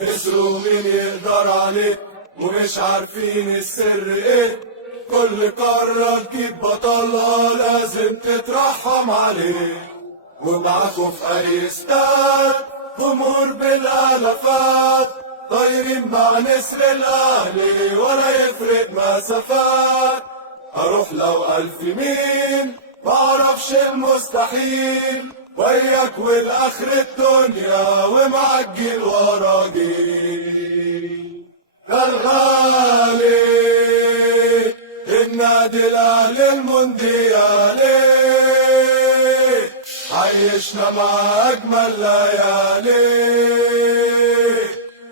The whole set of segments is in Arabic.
اسروا مين يقدر عليه ومش عارفين السر ايه. كل قارة تجيب بطلها لازم تترحم عليه. ومعاكوا في اي استاد جمهور بالالافات طايرين مع نسر الاهلي ولا يفرق مسافات. اروح لو 1000 ميل معرفش المستحيل وياك والاخر الدنيا ومعجل ورا جيل. ده الغالي النادي الاهلي المونديالي عيشنا مع اجمل ليالي.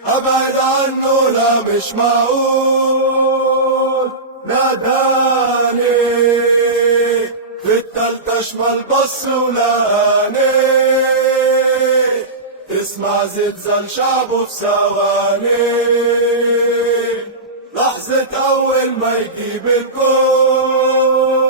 ابعد عنه لا مش معقول ناداني في التالتة شمال بص ولقاني. اسمع زلزال شعبه في ثواني لحظة أول ما يجيب الجول.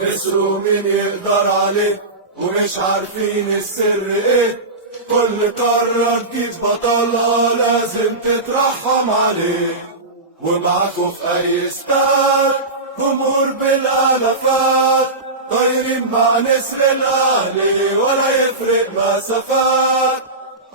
اسروا مين يقدر عليه ومش عارفين السر ايه. كل قارة تجيب بطلها لازم تترحم عليه. ومعاكوا في أي استاد جمهور بالالافات طايرين مع نسر الاهلي ولا يفرق مسافات.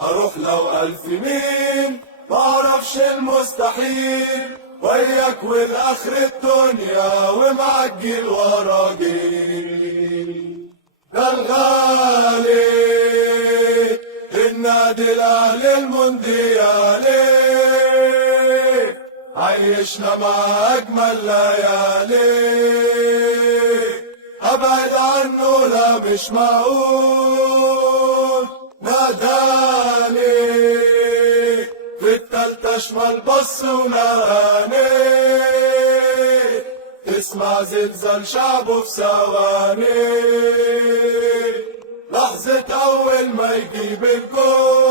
اروح لو 1000 ميل معرفش المستحيل وياك والاخر الدنيا ومعجل ورا جيل. ده الغالي النادي الاهلي المونديالي عيشنا مع اجمل ليالي. ابعد عنه لا مش معقول ناداني في التالتة شمال بص ولقاني. اسمع زلزال شعبه في ثواني لحظة أول ما يجيب الجول.